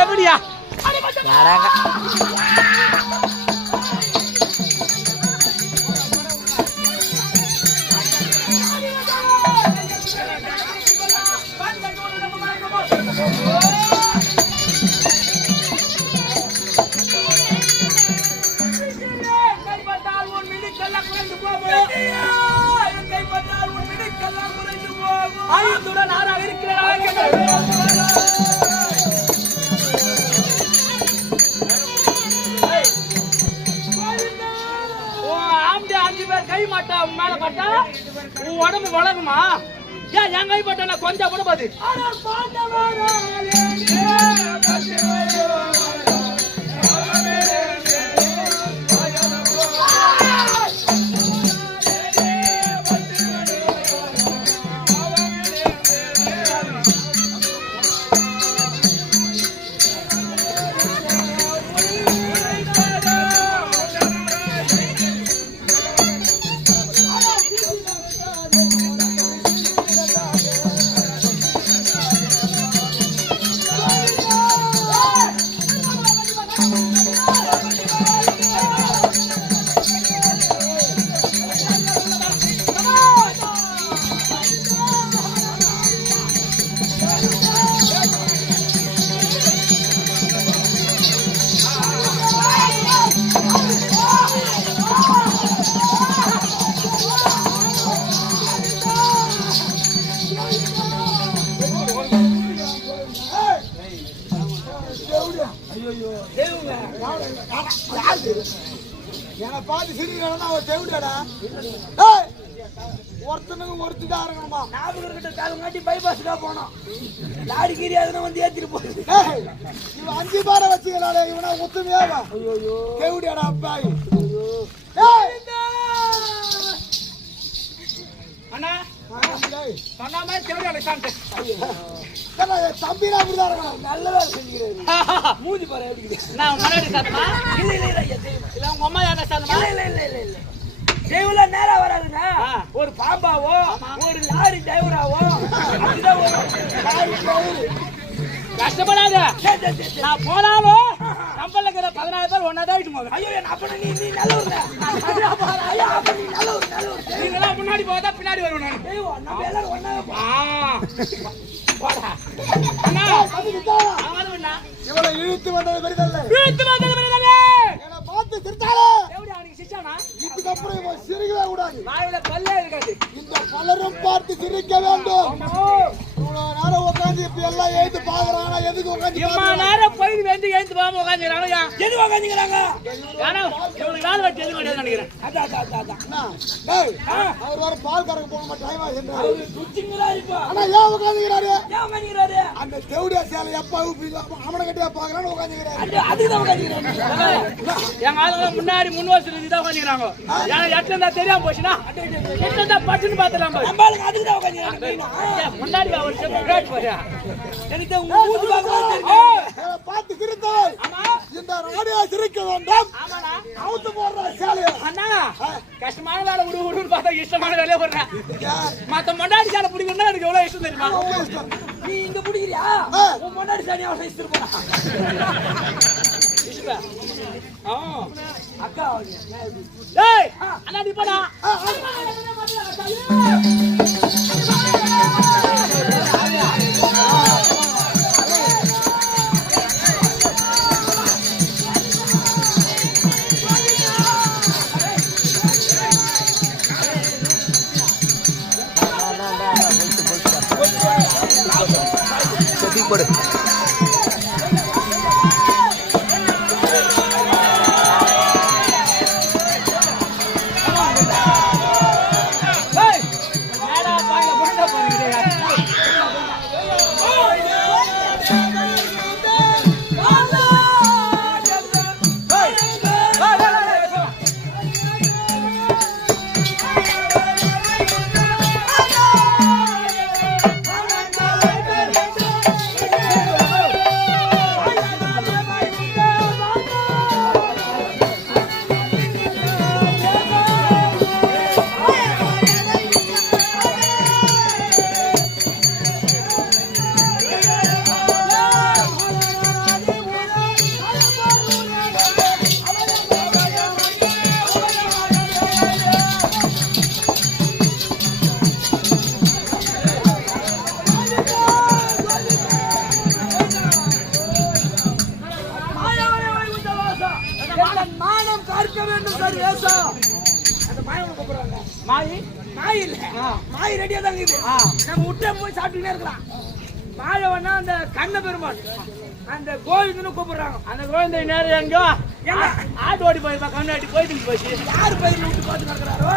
எப்படியா உடம்பு வளருமா? ஏன் என் கைப்பட்ட நான் கொஞ்சம் கூட பாது பார்த்து சிரிக்கிறா செவிடா ஒருத்தனுக்கு ஒருத்திதான் இருக்கணுமா? நாகூர்கிட்ட காலங்காட்டி பைபாஸ்க்கா போனோம். லாரி கீரி அதுன்னு வந்து ஏத்திட்டு போகுது. இவன் 5 பேரை வச்சுக்கிறாளே, இவனா ஒத்துமையாவா? செவிடாடா அப்பாய். அண்ணா சொன்ன மாதிரி செவிடாடா சாப்பிட்டு தம்பினா அப்படிதான் இருக்கணும். நல்லதா செஞ்சுக்கிறேன். மூஞ்சி பாரு எப்படி நான் முன்னாடி சாப்பிட்டா இல்ல உங்க அம்மா யாரா சாப்பிட்டா இல்ல ஜெயில நேரா வராதுங்க. ஒரு பாம்பாவோ ஒரு லாரி டிரைவராவோ கஷ்டப்படாத. நான் போனாலும் நம்மள இருக்கிற 14 பேர் ஒன்னாதான் இட்டு போவேன். ஐயோ அப்ப நீ நல்ல நீங்களாம் முன்னாடி போதா பின்னாடி வருவேன். நம்ம எல்லாரும் ஒன்னா இவளை இழுத்து வந்தது பெரிதல்ல. என்னை பார்த்து சிரித்தாலே இதுக்கப்புறம் இவன் சிரிக்கவே கூடாது. இந்த பலரும் பார்த்து சிரிக்க வேண்டும். இவ்வளவு நேரம் உட்காந்து இப்ப எல்லாம் எழுத்து பாக்குறாங்க. எதுக்கு உட்காந்து நேரம் போய் வந்து எழுத்து போகாம உட்காந்துக்கிறாங்க? எது உட்காந்துக்கிறாங்க? நினைக்கிறேன் அவர் வர பால் கறக்க போக டைம் ஆகுது. ஆனா ஏன் உட்காந்துக்கிறாரு? அந்த தேவடியா சேலை எப்ப அவனை கட்டியா பாக்குறான்னு உட்காந்துக்கிறாரு. அதுக்குதான் உட்காந்துக்கிறாங்க. எங்க ஆளுங்க முன்னாடி 3 வருஷத்துல தான் உட்காந்துக்கிறாங்க. எட்டுல தெரியாம போச்சுன்னா பட்டுன்னு பாத்துலாம். அதுக்குதான் உட்காந்துக்கிறாங்க. முன்னாடி ஒரு பார்த்து சிரித்தவள் இந்த ராடியா சிரிக்க வேண்டும். அவுத்து போடுற சேலைய அண்ணா கஷ்டமான வேலை விடு பார்த்தா இஷ்டமான வேலையை போடுறேன். மத்த முன்னாடி சேலை பிடிக்கணும்னா எனக்கு எவ்வளவு இஷ்டம் தெரியுமா? நீ இங்க பிடிக்கிறியா? உன் முன்னாடி சேலையை அவன் இஷ்டம் அக்கா அண்ணா நீ போனா போடு. பார்க்க வேண்டும் சார் ஏசா அந்த மாயை கூப்பிடுறாங்க மாய் இல்ல மாய் ரெடியா தாங்க இது நம்ம விட்டே போய் சாப்பிட்டுட்டே இருக்கலாம் மாயை வேணா அந்த கண்ண பெருமாள் அந்த கோவிந்தன்னு கூப்பிடுறாங்க அந்த கோவிந்த நேரம் எங்க ஆட்டு ஓடி போய் கண்ணாடி போயிட்டு போச்சு யாரு போய் விட்டு பார்த்து நடக்கிறாரோ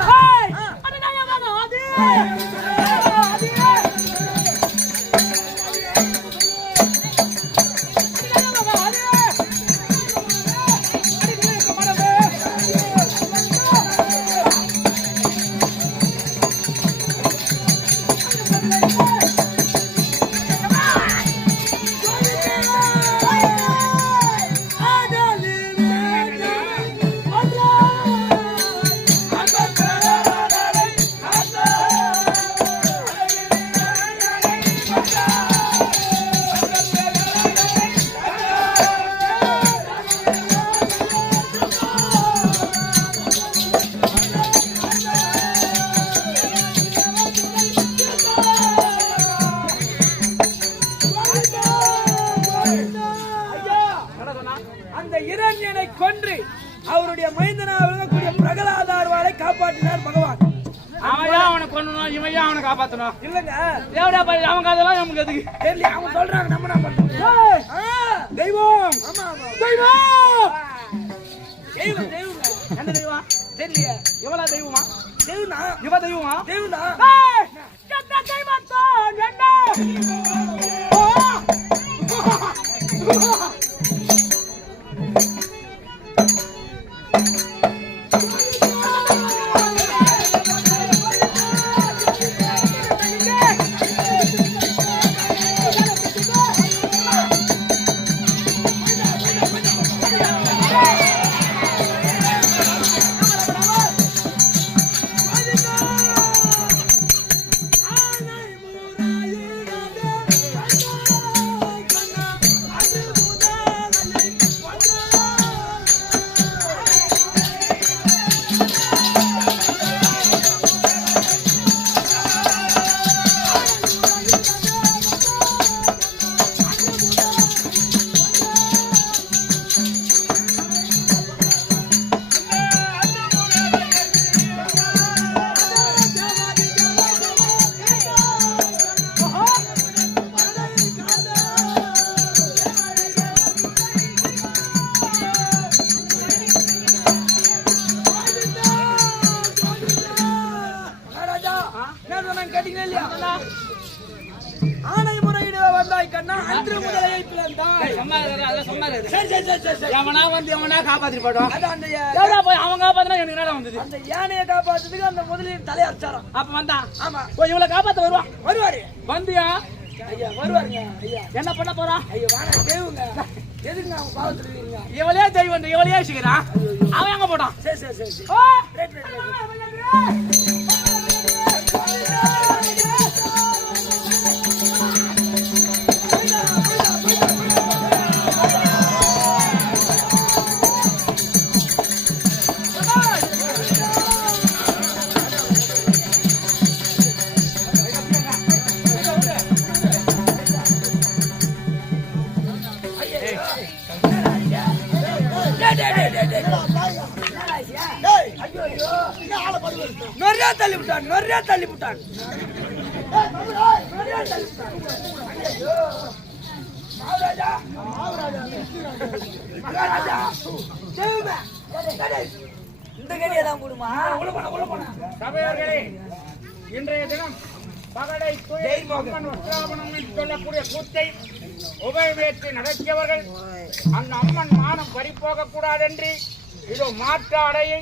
அவருடைய மைந்தனாக பிரகலாதார்வாளை காப்பாற்றினார் பகவான். அவன் அவனை கொல்லணும், இவன் அவனை காப்பாற்றணும். இல்லங்க தேவடா பாய் அவங்க அதெல்லாம் நமக்கு எதுக்கு தெரியல. அவங்க சொல்றாங்க நம்ம என்ன பண்றோம்? தெய்வம். ஆமா ஆமா தெய்வம். தெய்வம் தெய்வம் என்ன தெய்வம் தெரியல. இவளா தெய்வமா? தெய்வம்னா இவ தெய்வமா? தெய்வம்னா என்ன தெய்வத்தான் என்ன ஆணை முறையிட வந்தாய் கண்ணா அன்று முதலையை பிளந்தாய். எவனா வந்து எவனா காப்பாத்தி போட்டோம். அந்த அவன் காப்பாத்தினா எனக்கு நேரம் வந்தது. அந்த யானையை காப்பாத்துறதுக்கு அந்த முதலின் தலையடிச்சாராம். அப்ப வந்தான். ஆமா இவளை காப்பாத்த வருவான். வருவாரு. வந்தியா? ஐயா வருவாருங்க. ஐயா என்ன பண்ண போறான்? ஐயா வாடா தேவுங்க. எதுங்க அவங்க பாவத்துல இருக்கீங்க? இவளே தெய்வம், இவளே சிக்கிறான். அவன் எங்க போட்டான்? சரி சரி சரி சரி. Right right right. நிறைய தள்ளி விட்டான். இந்த கடியெல்லாம் போடுமா? சபையோர்களே, இன்றைய தினம் பகடை சொல்லக்கூடிய கூத்தை உபயோகித்து நடத்தியவர்கள் அந்த அம்மன் மானம் பறிப்போக கூடாதென்று இதோ மாற்று அடையை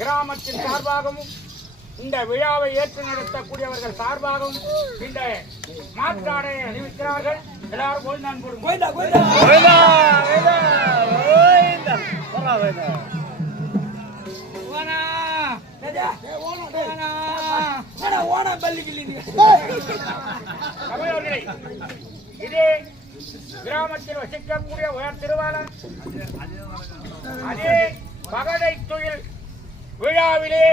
கிராமத்தின் சார்பாகவும் இந்த விழாவை ஏற்று நடத்தக்கூடியவர்கள் சார்பாகவும் இந்த மாற்று அடையை அறிவிக்கிறார்கள். எல்லாரும் கோயில்தான் போடுங்க. இதே கிராமத்தில் வசிக்கக்கூடிய உயர் திருவாளர் அதே பகடை தொழில் விழாவிலே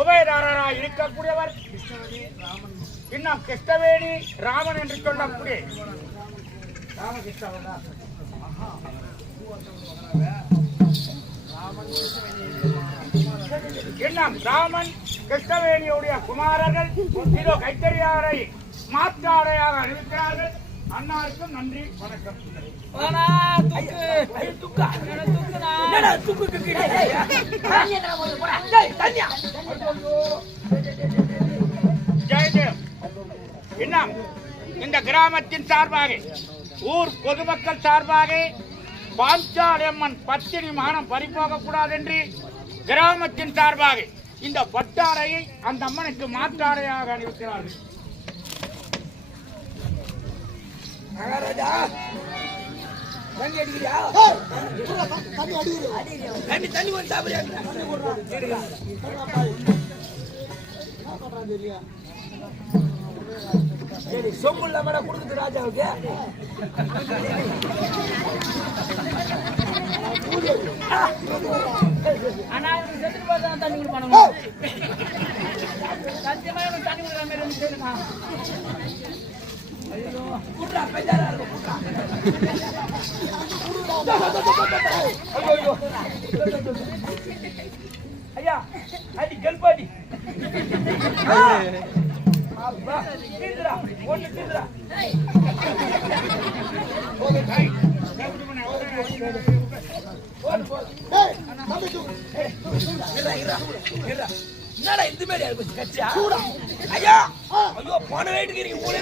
உபயதாரராய் இருக்கக்கூடியவர் இன்னும் கிருஷ்ணவேணி ராமன் என்று சொல்லக்கூடிய இன்னும் ராமன் கிருஷ்ணவேணியுடைய குமாரர்கள் இதோ கைத்தறியாரை மாற்றாடையாக அறிவிக்கிறார்கள். அன்னாருக்கும் நன்றி, வணக்கம். ஜெயதேவ், இன்னும் இந்த கிராமத்தின் சார்பாக, ஊர் பொதுமக்கள் சார்பாக பாஞ்சாலியம்மன் பத்தினி மானம் பறிபோக கூடாது என்று கிராமத்தின் சார்பாக இந்த பட்டாடையை அந்த அம்மனுக்கு மாற்றாடையாக அணிவிக்கிறார்கள். மகாராஜா தண்ணி அடிக்கிறியா? தண்ணி தண்ணி கொஞ்சம் சாப்பிடுறியா? சரி, சொம்புள்ள மேட கொடுக்குது ராஜாவுக்கு. ஆனா செத்து பார்த்தா தண்ணி குடிப்பானுங்க. சத்தியமா தண்ணி குடிக்கிற மாதிரி சொல்லுங்க. கூட்டா பெஜாரா இருக்கும் கூட்டா. ஐயா அடி கல்பாடி. அப்பா தீந்துடா ஒண்ணு தீந்துடா. என்னடா இந்த மாதிரி ஆயிடுச்சு கட்சியா? ஐயா ஐயோ போன வீட்டுக்கு நீங்க போல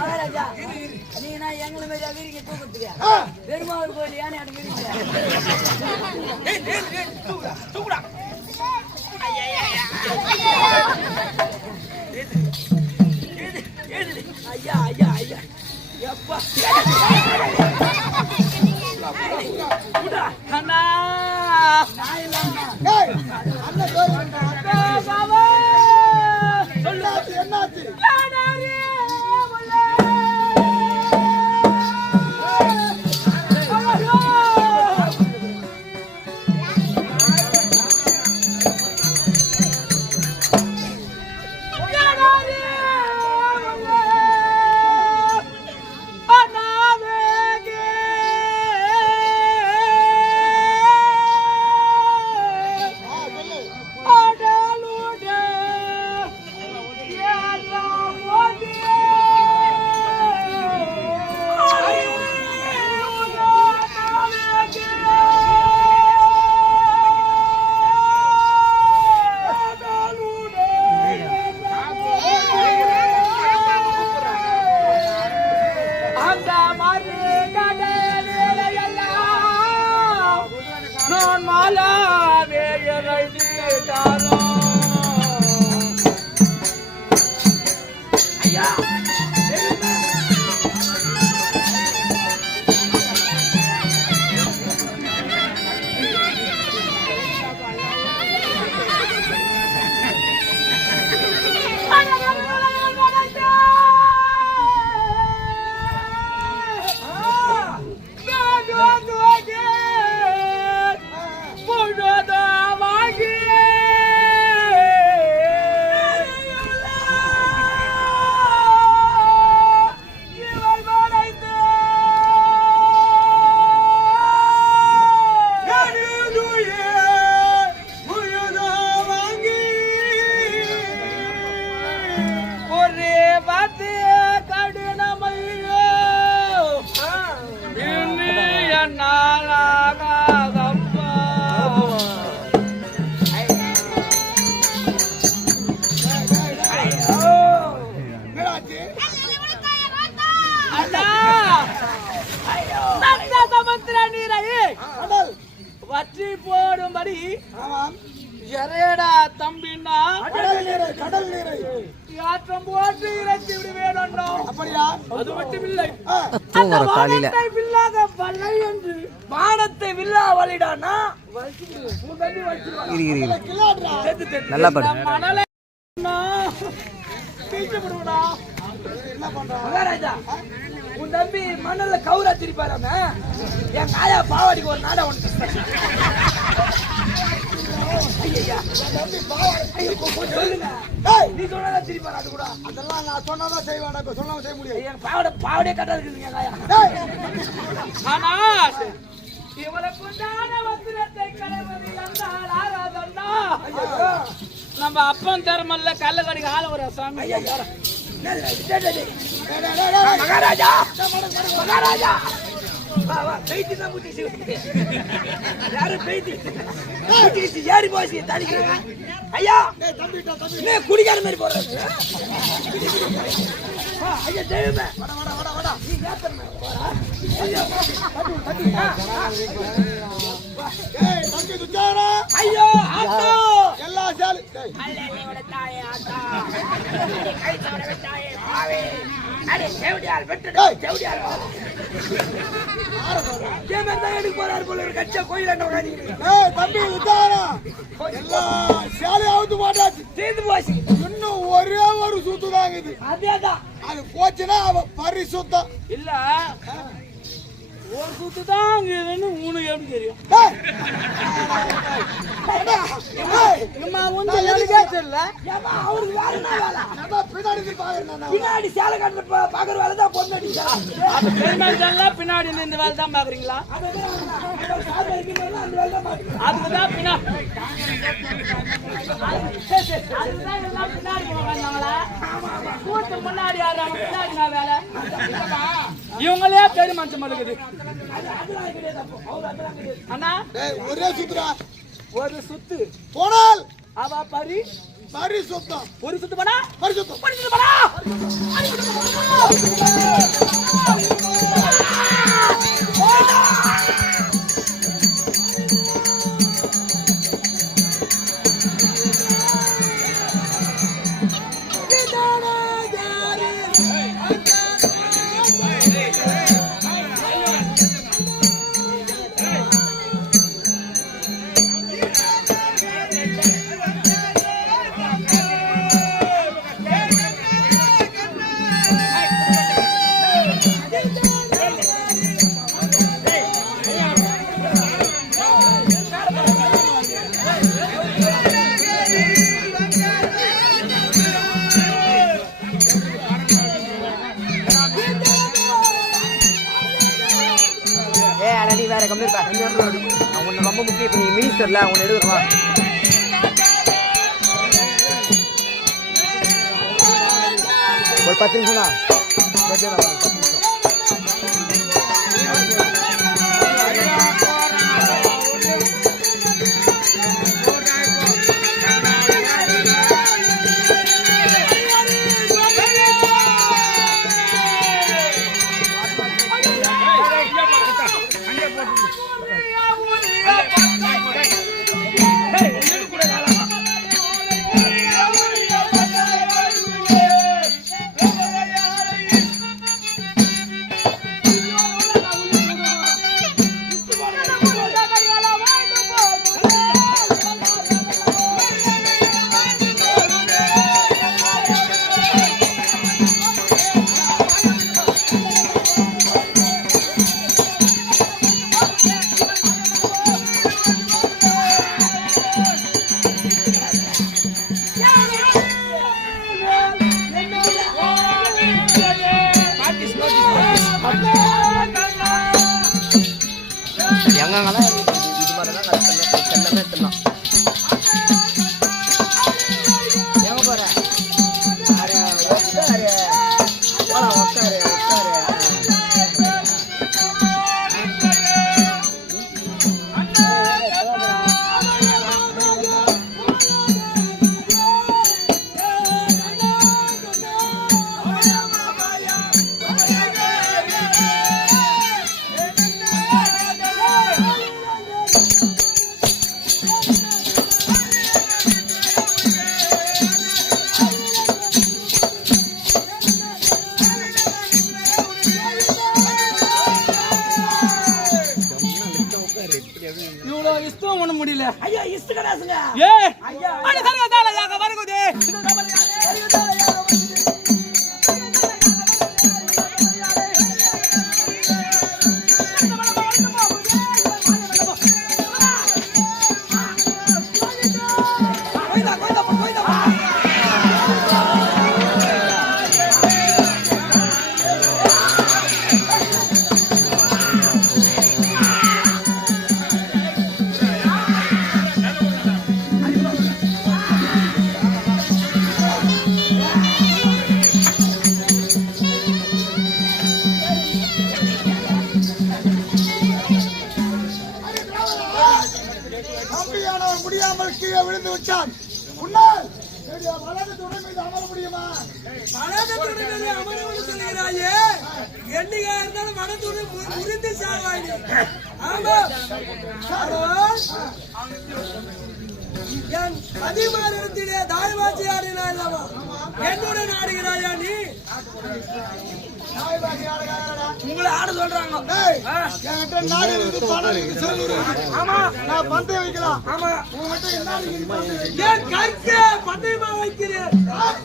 மகாராஜா நீனா எங்களை மாதிரி வீரிங்க தூக்கத்துக்கு பெருமாள் கோயில் யானை அடி வீரிங்க. தூக்குடா தூக்குடா. ஐயா ஐயா ஐயா எப்பா அண்ணா என்னாச்சு? வற்றி போடும்படி எறையடா தம்பின்னா கடல் நீரை ஆற்றம் போட்டு இறைச்சி விடுவேன். அப்படியா? அது மட்டுமில்லை, அந்த வானத்தை வில்லாத வலை என்று வானத்தை வில்லா வலிடானா நல்லா பாரு. மணலை பீச்சு விடுவா. என்ன பண்றா மகாராஜா, உன் தம்பி மணல்ல கவுரா திரிப்பாராம என் காயா பாவாடிக்கு ஒரு நாடா ஒன்று. சொல்லுங்க, நீ சொன்னா திரிப்பாரு. அது கூட அதெல்லாம் நான் சொன்னாதான் செய்வேன், இப்ப சொல்லாம செய்ய முடியாது. என் பாவடையே கட்டா இருக்குதுங்க காயா. ஆனா நம்ம அப்பன் தரமல்ல கல்ல கடிக்க ஆள ஒரு சாமி மகாராஜா மகாராஜா யாரு போசி தடிக்கிறேன் ஐயா குடிக்கார மாதிரி போடுறது ஐயா தெய்வமே ஐயோ ஆட்டோ எல்லா சாலு எடுக்க போறாரு போல ஒரு கட்சியா கோயில் தம்பி எல்லா சாலையாவது மாட்டாச்சு தீர்ந்து போச்சு இன்னும் ஒரே ஒரு சுத்து தாங்க இது அதேதான் அது போச்சுன்னா அவ பரிசுத்தம் இல்ல ஒரு சுத்து தான் உனக்கு எப்படி தெரியும் பின்னாடி சேலை கட்டு பாக்குற வேலை தான் பொண்ணு பின்னாடி இந்த வேலை தான் பாக்குறீங்களா அதுக்குதான் கூட்டு முன்னாடி பின்னாடி வேலை இவங்களே பெரிய மனுஷன் மலுக்குது அண்ணா ஒரே சுத்துறா ஒரு சுத்து போனால் அவ பரிசுத்தம் ஒரு சுத்து போனா பரிசுத்தம் போனா ரொம்ப முக்கியம் இப்ப நீ மினிஸ்டர்ல அவங்க எடுக்கிறவா ஒரு 10 நிமிஷம் ஐயா இஸ்து கடாசுங்க ஏ ஐயா அட சர்வதால யாக வருகுதே தெரியாமல் கீழே விழுந்து விட்டான். உன்னால் என்னுடைய வலது துணை மீது அமர முடியுமா? வலது துணை மீது அமரவன்னு சொல்லுகிறாயே, என்னைக்கா இருந்தாலும் வடதுணை முறிந்து சாவாய். ஆமா, என் அதிமாரிடத்திலே தாய்வாச்சி ஆடினா இல்லவா, என்னுடன் ஆடுகிறாயா நீ? உங்களை ஆட சொல்றாங்க. என்கிட்ட நாடு இருக்கு, பணம் இருக்கு, செலவு இருக்கு. ஆமா, நான் பந்தயம் வைக்கலாம். ஆமா, உங்ககிட்ட என்ன இருக்கு? என் கற்பையே பந்தயமா வைக்கிறேன்.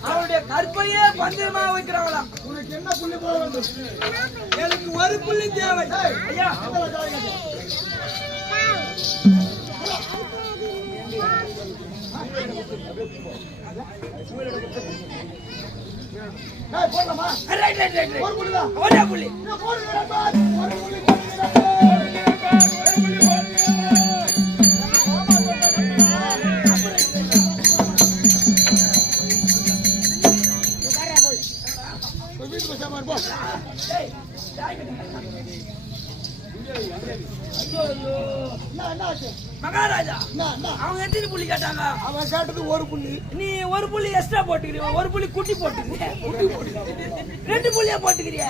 அவருடைய கற்பையே பந்தயமா வைக்கிறாங்களா? உனக்கு என்ன புள்ளி போட வேண்டும்? எனக்கு ஒரு புள்ளி தேவை. ஐயா, போடலாமா? Right right right. ஒரு புள்ளி தான். ஒரே புள்ளி. ஒரு புள்ளி போடுகிறேன். வீட்டுக்கு சாமான் போ. என்ன ஆச்சு? மகாராஜா, என்ன அவங்க எத்தனை புள்ளி கேட்டாங்க? அவன் கேட்டது ஒரு புள்ளி. நீ ஒரு புள்ளி எக்ஸ்ட்ரா போட்டுக்கிறிய, ஒரு புள்ளி குட்டி போட்டுக்கிறிய, ரெண்டு புள்ளியா போட்டுக்கிறிய.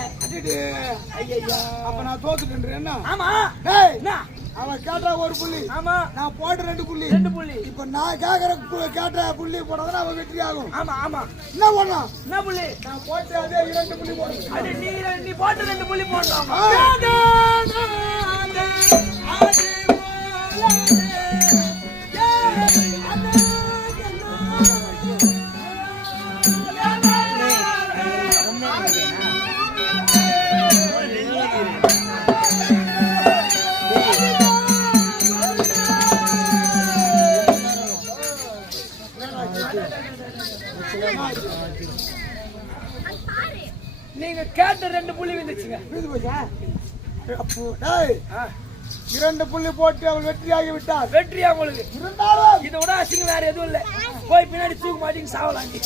ஐயா, அப்ப நான் தோத்துட்டேன். என்ன? ஆமா, டேய், என்ன? அவன் கேட்டா ஒரு புள்ளி, ஆமா, நான் போட்ட ரெண்டு புள்ளி. ரெண்டு புள்ளி. இப்ப நான் கேட்ட புள்ளி போட்டா அவன் வெற்றி ஆகும். ஆமா ஆமா. என்ன பண்ணலாம்? என்ன புள்ளி? நான் போட்டு அதே இரண்டு புள்ளி போடுறேன். அது நீ போட்டு ரெண்டு புள்ளி போடலாம். நீங்க கேட்ட ரெண்டு புள்ளி வந்துச்சுங்க. அப்போ டேய், இரண்டு புள்ளி போட்டு அவள் வெற்றியாகி விட்டார். வெற்றியா உங்களுக்கு? இருந்தாலும் இதை விட அசிங்கம் வேற எதுவும் இல்ல. போய் பின்னாடி தூக்க மாட்டீங்க, சாவலாண்டி.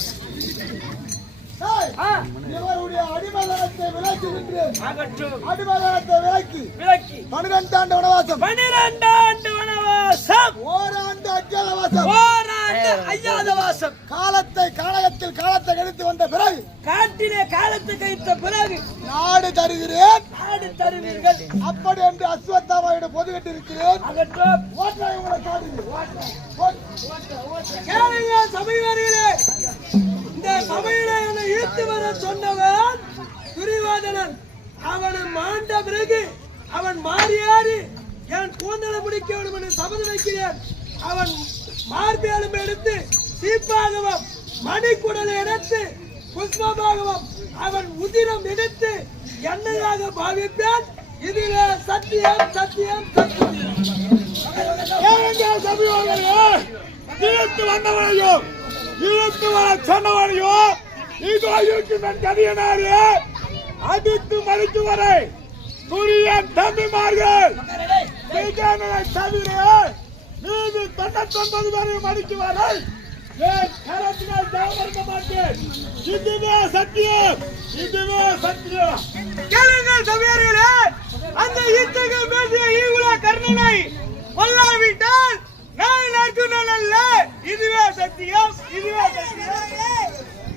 இவருடைய அடிமலத்தை விலக்கி விட்டு அகற்றும். அடிமலத்தை விலக்கி விலக்கி 12 ஆண்டு வனவாசம், 12 ஆண்டு வனவாசம், ஓராண்டு அஜ்ஞாதவாசம், ஓராண்டு அய்யாதவாசம், காலத்தை காலகத்தில் காலத்தை கழித்து வந்த பிறகு காட்டிலே காலத்தை கழித்த பிறகு நாடு தருகிறேன், நாடு தருவீர்கள். அப்படி என்று அஸ்வத்தாமாவிடம் பொதுகிட்டு இருக்கிறேன். அகற்றும். ஓட்டாய் உங்களை காட்டுகிறேன். கேளுங்க சபைவாரிகளே, இந்த சபையிலே என்னை இழுத்து வர சொன்னவன் துரியோதனன். அவனை மாண்ட பிறகு அவன் மாறியாறி என் கூந்தலை முடிக்க வேண்டும் என்று சபதம் வைக்கிறேன். அவன் மார்பேலும் எடுத்து சீப்பாகவும் மணிக்குடலை எடுத்து புஷ்பமாகவும் அவன் உதிரம் எடுத்து எண்ணெயாக பாவிப்பேன். இதிலே சத்தியம் சத்தியம் சத்தியம். இழுத்து வந்தவனையோ இழுத்து வர சொன்னவனையோ இதோ இருக்கின்ற கதியனாரே அடித்து மறித்து வரை துரிய தம்பிமார்கள் தவிர மீது 99 வரை மறித்து வரை கரத்தினால் தவறுக்க மாட்டேன். இதுவே சத்தியம், இதுவே சத்தியம். கேளுங்கள் சபையார்களே, அந்த யுத்தங்கள் பேசிய ஈகுல கர்ணனை கொல்லாவிட்டால் நான் அர்ஜுனன் அல்ல. இதுவே சத்தியம், இதுவே சத்தியம்.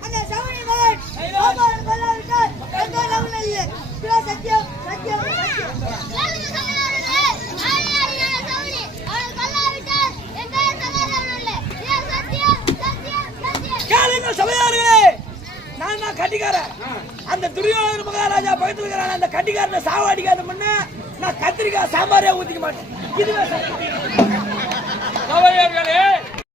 அந்த சவுனி மகன் கோபாலன் கொல்லாவிட்டால் எந்த லவன் இல்லை. இதுவே சத்தியம், சத்தியம், சத்தியம். கேளுங்கள் சபையார்களே, நான் கட்டிக்காரன். அந்த துரியோதன மகாராஜா பக்கத்துல இருக்கிறான். அந்த கட்டிக்காரனை சாவாடிக்காத முன்ன நான் கத்திரிக்காய் சாம்பாரே ஊத்திக்க மாட்டேன். இதுவே சத்தியம். சபையர்களே